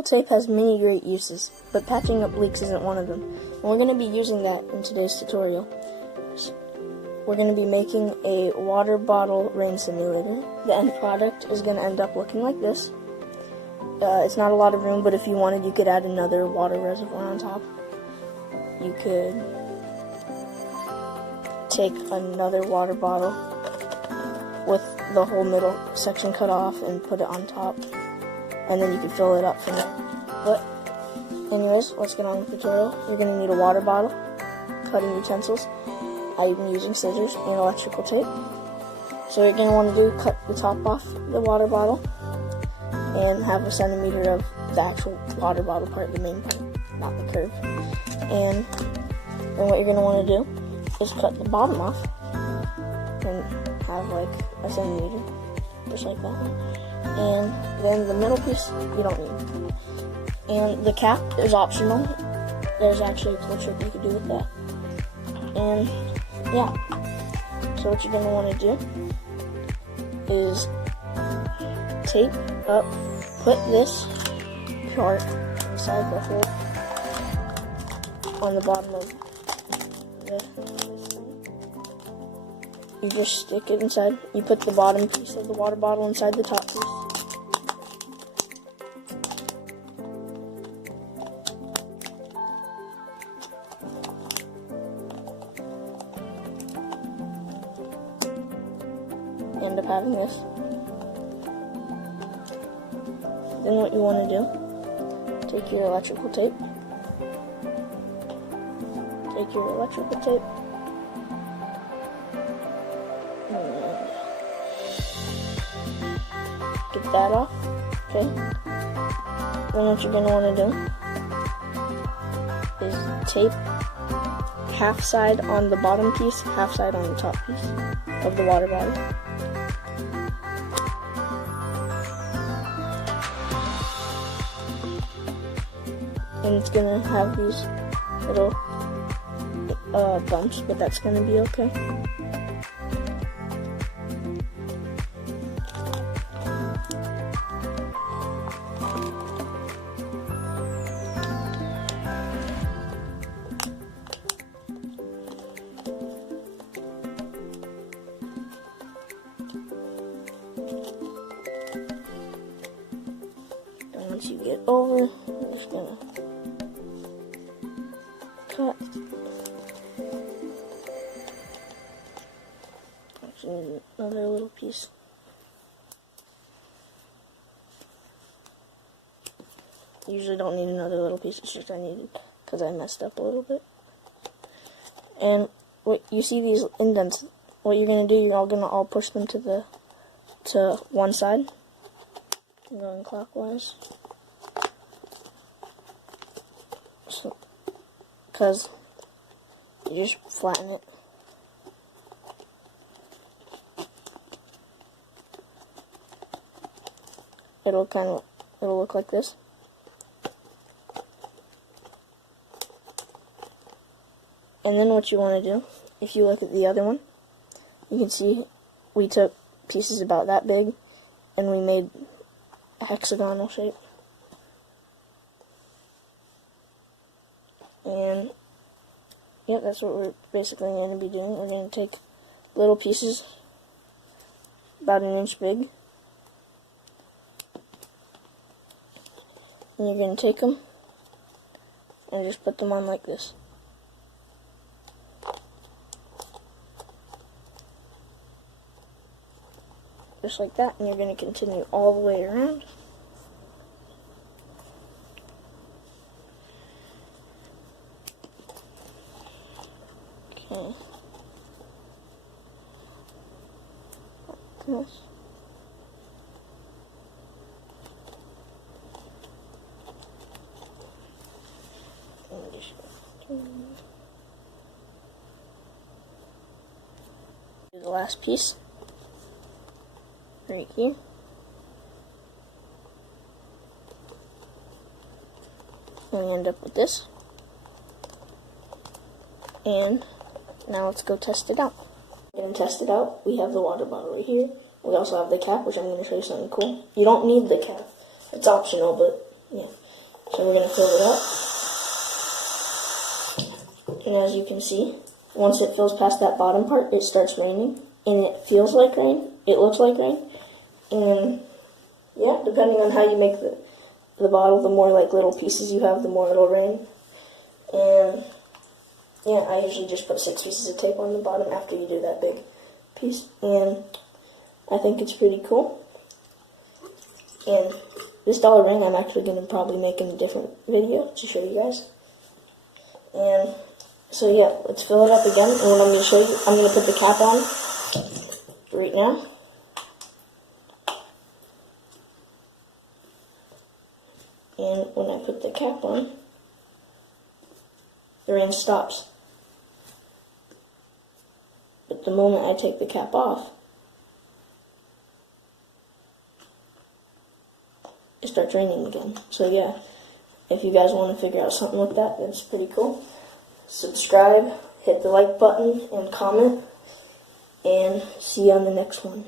Electrical tape has many great uses, but patching up leaks isn't one of them. And we're going to be using that in today's tutorial. We're going to be making a water bottle rain simulator. The end product is going to end up looking like this. It's not a lot of room, but if you wanted, you could add another water reservoir on top. You could take another water bottle with the whole middle section cut off and put it on top, and then you can fill it up from there. But anyways, let's get on with the tutorial. You're going to need a water bottle, cutting utensils. I've been using scissors and electrical tape. So what you're going to want to do, cut the top off the water bottle and have a centimeter of the actual water bottle part, the main part, not the curve. And then what you're going to want to do is cut the bottom off and have like a centimeter, just like that. And then the middle piece you don't need. And the cap is optional. There's actually a cool trick you can do with that. And yeah, so what you're going to want to do is tape up, put this part inside the hole on the bottom of this thing. You just stick it inside. You put the bottom piece of the water bottle inside the top piece. End up having this. Then what you want to do, take your electrical tape, and get that off, okay? Then what you're going to want to do is tape half side on the bottom piece, half side on the top piece of the water bottle. And it's gonna have these little bumps, but that's gonna be okay. And once you get over, I'm just gonna cut. Actually, another little piece. Usually don't need another little piece, it's just I needed because I messed up a little bit. And what you see these indents, what you're gonna do, you're all gonna push them to one side. I'm going clockwise. So, because you just flatten it. It'll look like this. And then what you want to do, if you look at the other one, you can see we took pieces about that big and we made a hexagonal shape. And yeah, that's what we're basically going to be doing. We're going to take little pieces about 1 inch big, and you're going to take them and just put them on like this. Just like that, and you're going to continue all the way around. Okay. Like this. And just do the last piece. Right here. And we end up with this. And now let's go test it out. We're going to test it out. We have the water bottle right here. We also have the cap, which I'm going to show you something cool. You don't need the cap. It's optional, but yeah. So we're going to fill it up. And as you can see, once it fills past that bottom part, it starts raining. And it feels like rain. It looks like rain. And yeah, depending on how you make the bottle, the more like little pieces you have, the more it'll rain. And yeah, I usually just put 6 pieces of tape on the bottom after you do that big piece. And I think it's pretty cool. And this dollar ring I'm actually going to probably make in a different video to show you guys. And so yeah, let's fill it up again. And what I'm going to show you, I'm going to put the cap on right now. And when I put the cap on, the rain stops. But the moment I take the cap off, it starts raining again. So yeah, if you guys want to figure out something like that, that's pretty cool. Subscribe, hit the like button, and comment, and see you on the next one.